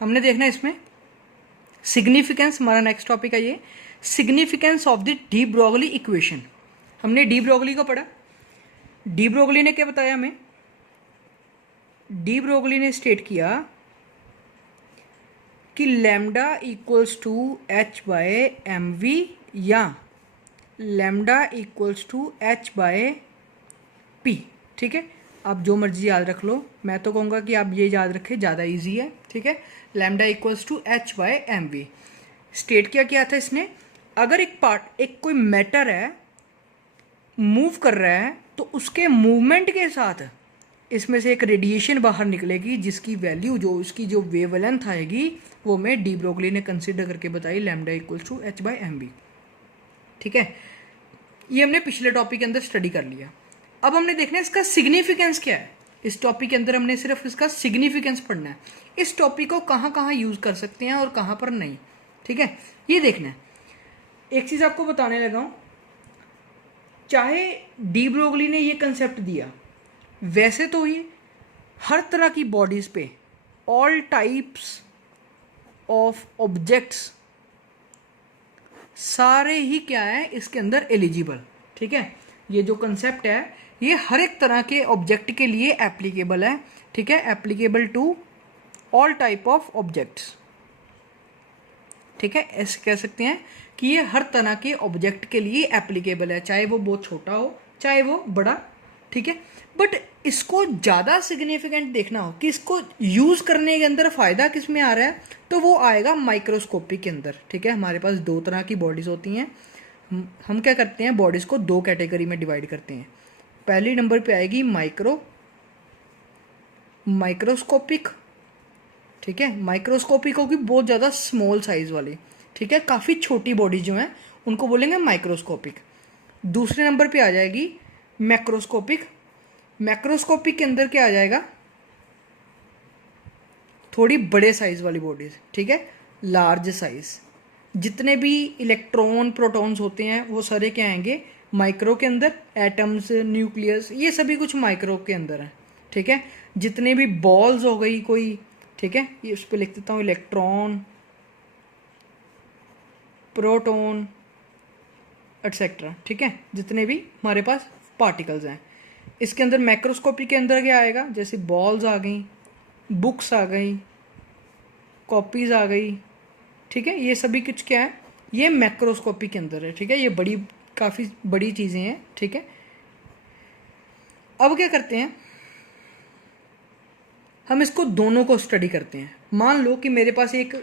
हमने देखना है इसमें सिग्निफिकेंस, हमारा नेक्स्ट टॉपिक है ये, significance of the D Broglie equation. हमने डी ब्रोगली को पढ़ा। डी ब्रोगली ने क्या बताया हमें? डी ब्रोगली ने स्टेट किया कि lambda equals to H by M v या lambda equals to H by p. ठीक है, आप जो मर्जी याद रख लो, मैं तो कहूँगा कि आप ये याद रखें, ज़्यादा इजी है। ठीक है, lambda equals to H by M V. State किया था इसने, अगर एक कोई मैटर है मूव कर रहा है तो उसके मूवमेंट के साथ इसमें से एक रेडिएशन बाहर निकलेगी जिसकी वैल्यू, जो उसकी जो वेवलेंथ आएगी, वो मैं डी ब्रोगली ने कंसिडर करके बताई, lambda equals to H by M V. ठीक है, ये हमने पिछले टॉपिक के अंदर स्टडी कर लिया। अब हमने देखना है इसका सिग्निफिकेंस क्या है। इस टॉपिक के अंदर हमने सिर्फ इसका सिग्निफिकेंस पढ़ना है, इस टॉपिक को कहाँ कहाँ यूज़ कर सकते हैं और कहाँ पर नहीं। ठीक है, ये देखना है। एक चीज़ आपको बताने लगा हूँ, चाहे डी ब्रोगली ने ये कंसेप्ट दिया, वैसे तो ये हर तरह की बॉडीज़ पे, ऑल टाइप्स ऑफ ऑब्जेक्ट्स, सारे ही क्या है इसके अंदर एलिजिबल। ठीक है, ये जो कंसेप्ट है ये हर एक तरह के ऑब्जेक्ट के लिए एप्लीकेबल है। ठीक है, applicable to all type of objects. ठीक है, ऐसे कह सकते हैं कि ये हर तरह के ऑब्जेक्ट के लिए एप्लीकेबल है, चाहे वो बहुत छोटा हो चाहे वो बड़ा। ठीक है, बट इसको ज़्यादा सिग्निफिकेंट देखना हो कि इसको यूज़ करने के अंदर फ़ायदा किस में आ रहा है, तो वो आएगा माइक्रोस्कोपी के अंदर। ठीक है, हमारे पास दो तरह की बॉडीज़ होती हैं। हम क्या करते हैं, बॉडीज़ को दो कैटेगरी में डिवाइड करते हैं। पहली नंबर पे आएगी माइक्रोस्कोपिक। ठीक है, माइक्रोस्कोपिक होगी बहुत ज़्यादा स्मॉल साइज़ वाली। ठीक है, काफ़ी छोटी बॉडी जो है उनको बोलेंगे माइक्रोस्कोपिक। दूसरे नंबर पे आ जाएगी मैक्रोस्कोपिक। मैक्रोस्कोपिक के अंदर क्या आ जाएगा, थोड़ी बड़े साइज़ वाली बॉडीज़। ठीक है, लार्ज साइज़, जितने भी इलेक्ट्रॉन प्रोटॉन्स होते हैं वो सारे क्या आएंगे माइक्रो के अंदर। एटम्स, न्यूक्लियस, ये सभी कुछ माइक्रो के अंदर है। ठीक है, जितने भी बॉल्स हो गई कोई, ठीक है, ये उस पर लिख देता हूँ, इलेक्ट्रॉन, प्रोटॉन, एटसेट्रा। ठीक है, जितने भी हमारे पास पार्टिकल्स हैं इसके अंदर। मैक्रोस्कोपी के अंदर क्या आएगा, जैसे बॉल्स आ गई, बुक्स आ गई, कॉपीज़ आ गई। ठीक है, ये सभी कुछ क्या है, ये मैक्रोस्कोपी के अंदर है। ठीक है, ये बड़ी, काफ़ी बड़ी चीज़ें हैं। ठीक है, अब क्या करते हैं, हम इसको दोनों को स्टडी करते हैं। मान लो कि मेरे पास एक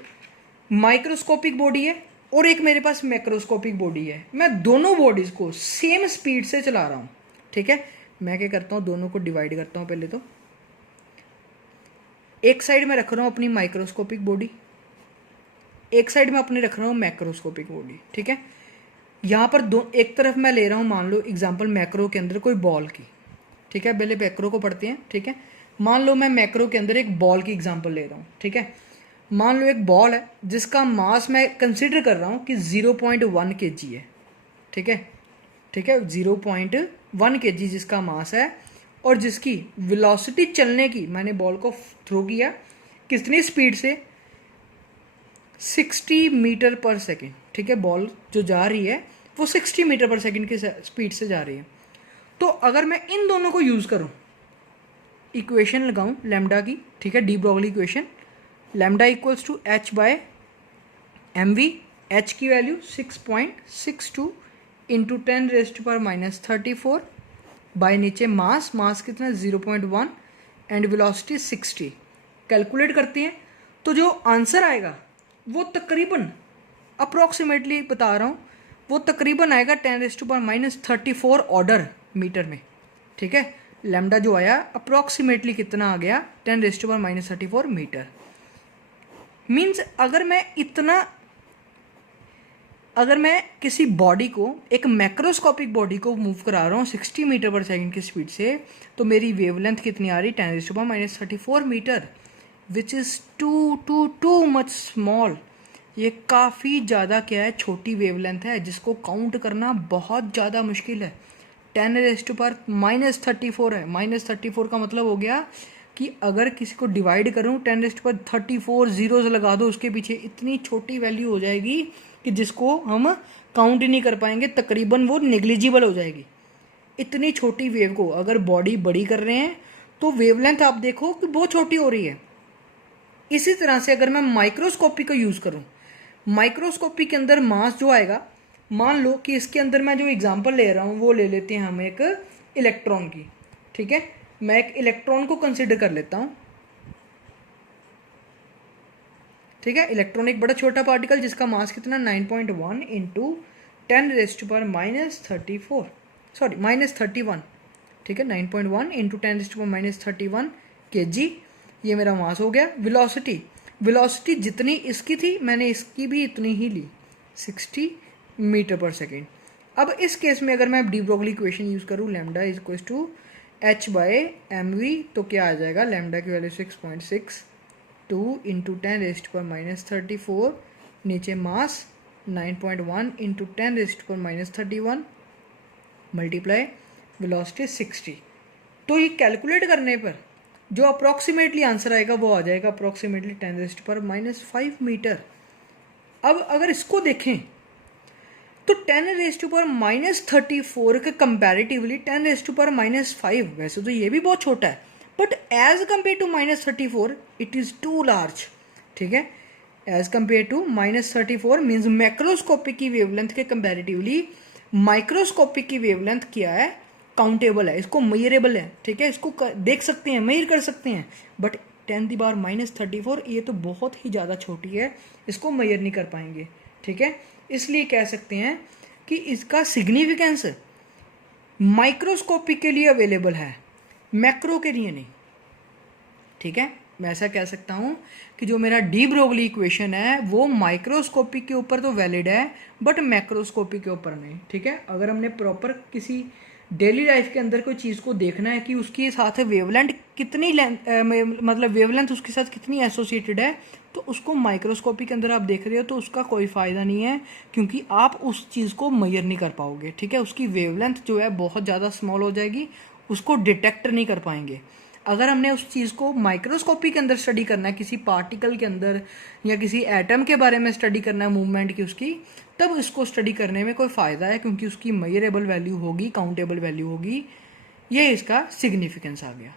माइक्रोस्कोपिक बॉडी है और एक मेरे पास मैक्रोस्कोपिक बॉडी है। मैं दोनों बॉडीज़ को सेम स्पीड से चला रहा हूँ। ठीक है, मैं क्या करता हूँ, दोनों को डिवाइड करता हूँ। पहले तो एक साइड में रख रहा हूँ अपनी माइक्रोस्कोपिक बॉडी, एक साइड में अपनी रख रहा हूँ मैक्रोस्कोपिक बॉडी। ठीक है, यहाँ पर एक तरफ मैं ले रहा हूँ, मान लो एग्जांपल मैक्रो के अंदर कोई बॉल की। ठीक है, पहले मैक्रो को पढ़ते हैं। ठीक है, मान लो मैं मैक्रो के अंदर एक बॉल की एग्जांपल ले रहा हूँ। ठीक है, मान लो एक बॉल है जिसका मास मैं कंसिडर कर रहा हूँ कि 0.1 kg है। ठीक है, ठीक है, 0.1 kg जिसका मास है और जिसकी वेलोसिटी चलने की, मैंने बॉल को थ्रो किया कितनी स्पीड से, 60 मीटर पर सेकेंड। ठीक है, बॉल जो जा रही है वो 60 मीटर पर सेकेंड की स्पीड से जा रही है। तो अगर मैं इन दोनों को यूज़ करूं, इक्वेशन लगाऊं लैम्डा की। ठीक है, de Broglie equation, lambda equals to H by M V. H की वैल्यू 6.62 इंटू 10⁻⁻34 बाय नीचे मास कितना 0.1 एंड वेलोसिटी 60। कैलकुलेट करते हैं तो जो आंसर आएगा वो तकरीबन, अप्रॉक्सीमेटली बता रहा हूँ, वो तकरीबन आएगा 10⁻34 ऑर्डर मीटर में। ठीक है, लैम्डा जो आया अप्रॉक्सीमेटली कितना आ गया, 10⁻34 मीटर। मीन्स अगर मैं किसी बॉडी को, एक मैक्रोस्कोपिक बॉडी को मूव करा रहा हूँ 60 मीटर पर सेकेंड की स्पीड से, तो मेरी वेवलेंथ कितनी आ रही, 10⁻34 metre, which is too much small. ये काफ़ी ज़्यादा क्या है, छोटी वेवलेंथ है जिसको काउंट करना बहुत ज़्यादा मुश्किल है। 10⁻34 है, -34 का मतलब हो गया कि अगर किसी को डिवाइड करूँ 10⁻34 जीरोस लगा दो उसके पीछे, इतनी छोटी वैल्यू हो जाएगी कि जिसको हम काउंट ही नहीं कर पाएंगे, तकरीबन वो नेग्लिजिबल हो जाएगी। इतनी छोटी वेव को अगर बॉडी बड़ी कर रहे हैं तो वेवलेंथ आप देखो कि बहुत छोटी हो रही है। इसी तरह से अगर मैं माइक्रोस्कोपी का यूज़ करूँ, माइक्रोस्कोपी के अंदर मास जो आएगा, मान लो कि इसके अंदर मैं जो एग्जांपल ले रहा हूँ वो ले लेते हैं हम एक इलेक्ट्रॉन की, ठीक है। मैं एक इलेक्ट्रॉन को कंसिडर कर लेता हूँ, ठीक है। इलेक्ट्रॉन एक बड़ा छोटा पार्टिकल जिसका मास कितना 9.1 इंटू 10⁻34 सॉरी -31, ठीक है। 9.1 इंटू 10⁻31 kg, ये मेरा मास हो गया। वेलोसिटी जितनी इसकी थी मैंने इसकी भी इतनी ही ली, 60 मीटर पर सेकेंड। अब इस केस में अगर मैं डी ब्रोगली इक्वेशन यूज़ करूँ, lambda is equal to h/mv, तो क्या आ जाएगा, लैम्डा की वैल्यू 6.62 इंटू 10⁻34, नीचे मास 9.1 इंटू 10⁻31 मल्टीप्लाई वेलोसिटी 60। तो ये कैलकुलेट करने पर जो अप्रॉक्सीमेटली आंसर आएगा वो आ जाएगा अप्रॉक्सीमेटली 10⁻⁵ मीटर। अब अगर इसको देखें तो 10⁻⁻34 के कंपैरेटिवली 10⁻⁻5, वैसे तो ये भी बहुत छोटा है, but as compare to -34 it is too large, ठीक है। As compare to -34 means macroscopic की वेवलेंथ के कंपैरेटिवली माइक्रोस्कोपिक की वेवलेंथ क्या है, काउंटेबल है, इसको मेजरेबल है, ठीक है। इसको देख सकते हैं, मेजर कर सकते हैं, बट 10⁻⁻34 ये तो बहुत ही ज़्यादा छोटी है, इसको मेजर नहीं कर पाएंगे, ठीक है। इसलिए कह सकते हैं कि इसका सिग्निफिकेंस माइक्रोस्कोपिक के लिए अवेलेबल है, मैक्रो के लिए नहीं, ठीक है। मैं ऐसा कह सकता हूँ कि जो मेरा डी ब्रोगली इक्वेशन है वो माइक्रोस्कोपिक के ऊपर तो वैलिड है बट मैक्रोस्कोपिक के ऊपर नहीं, ठीक है। अगर हमने प्रॉपर किसी डेली लाइफ के अंदर कोई चीज़ को देखना है कि उसके साथ वेवलेंथ कितनी मतलब वेवलेंथ उसके साथ कितनी एसोसिएटेड है, तो उसको माइक्रोस्कोपी के अंदर आप देख रहे हो तो उसका कोई फ़ायदा नहीं है, क्योंकि आप उस चीज़ को मेजर नहीं कर पाओगे, ठीक है। उसकी वेवलेंथ जो है बहुत ज़्यादा स्मॉल हो जाएगी, उसको डिटेक्ट नहीं कर पाएंगे। अगर हमने उस चीज़ को माइक्रोस्कोपी के अंदर स्टडी करना है, किसी पार्टिकल के अंदर या किसी एटम के बारे में स्टडी करना है मूवमेंट की उसकी, तब इसको स्टडी करने में कोई फ़ायदा है, क्योंकि उसकी मेजरेबल वैल्यू होगी, काउंटेबल वैल्यू होगी। ये इसका सिग्निफिकेंस आ गया।